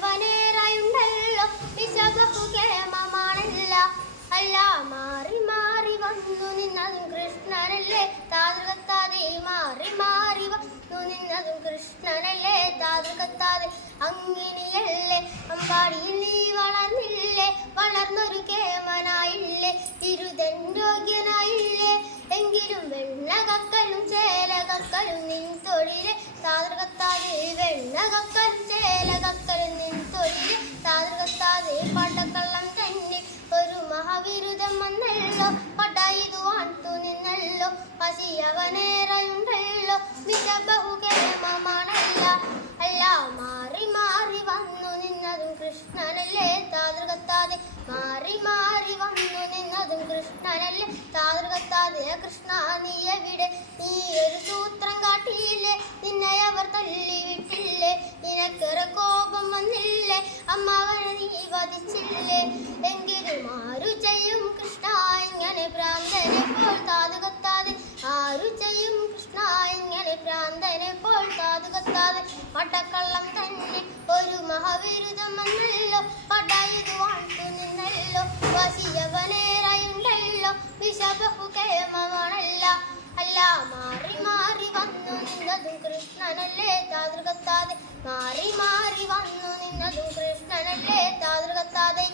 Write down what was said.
വസിയവനേറെയുണ്ടല്ലോ വിശബഹുകേമമാണല്ല അല്ല മാറി മാറി വന്നു നിന്നതും കൃഷ്ണനല്ലേ താതൃകത്താതെ മാറി മാറി വന്നു നിന്നതും കൃഷ്ണനല്ലേ താതൃകത്താതെ അങ്ങിനിയല്ലേ അമ്പാടിയിൽ നീ വളർന്നില്ലേ വളർന്നൊരു കേമനായില്ലേ ബിരുദൻരോഗ്യനായില്ലേ എങ്കിലും വെണ്ണകക്കലും ചേലകക്കലും നിൻ തൊഴിലെ താതൃകത്താതെ വെണ്ണകക്കലും ചേലകക്കലും നിൻ തൊഴിലെ താതൃകത്താതെ പടക്കള്ളം തന്നെ ഒരു മഹാവിരുദ്ധം വന്നല്ലോ പടയിതുവാർത്തു നിന്നല്ലോ വസിയവനേറെയുണ്ടല്ലോ വിശബഹുകേമമാണല്ല അല്ല മാറി മാറി വന്നു നിന്നതും കൃഷ്ണനല്ലേ താതൃകത്താതെ മാറി മാറി വന്നു നിന്നതും കൃഷ്ണനല്ലേ താതൃകത്താതെ കൃഷ്ണ നീ എവിടെ നീ ഒരു സൂത്രം കാട്ടിയില്ലേ നിന്നെ അവർ തള്ളിവിട്ടില്ലേ നിനക്കേറെ കോപം വന്നില്ലേ അമ്മാവനെ നീ വധിച്ചില്ലേ എങ്കിലും ആരു ചെയ്യും കൃഷ്ണ ഇങ്ങനെ ഭ്രാന്തനെ പോൽ താതൃകത്താതെ ആരു ചെയ്യും കൃഷ്ണ ഇങ്ങനെ ഭ്രാന്തനെ പോൽ താതൃകത്താതെ പടക്കള്ളം തന്നെ ഒരു മഹാവിരുദ്ധം വന്നല്ലോ പടയിതുവാർത്തു നിന്നല്ലോ വസിയവനേറെയുണ്ടല്ലോ വിശബഹുകേമമാണല്ല അല്ല മാറി മാറി വന്നു നിന്നതും കൃഷ്ണനല്ലേ താതൃകത്താതെ മാറി മാറി വന്നു നിന്നതും കൃഷ്ണനല്ലേ താതൃകത്താതെ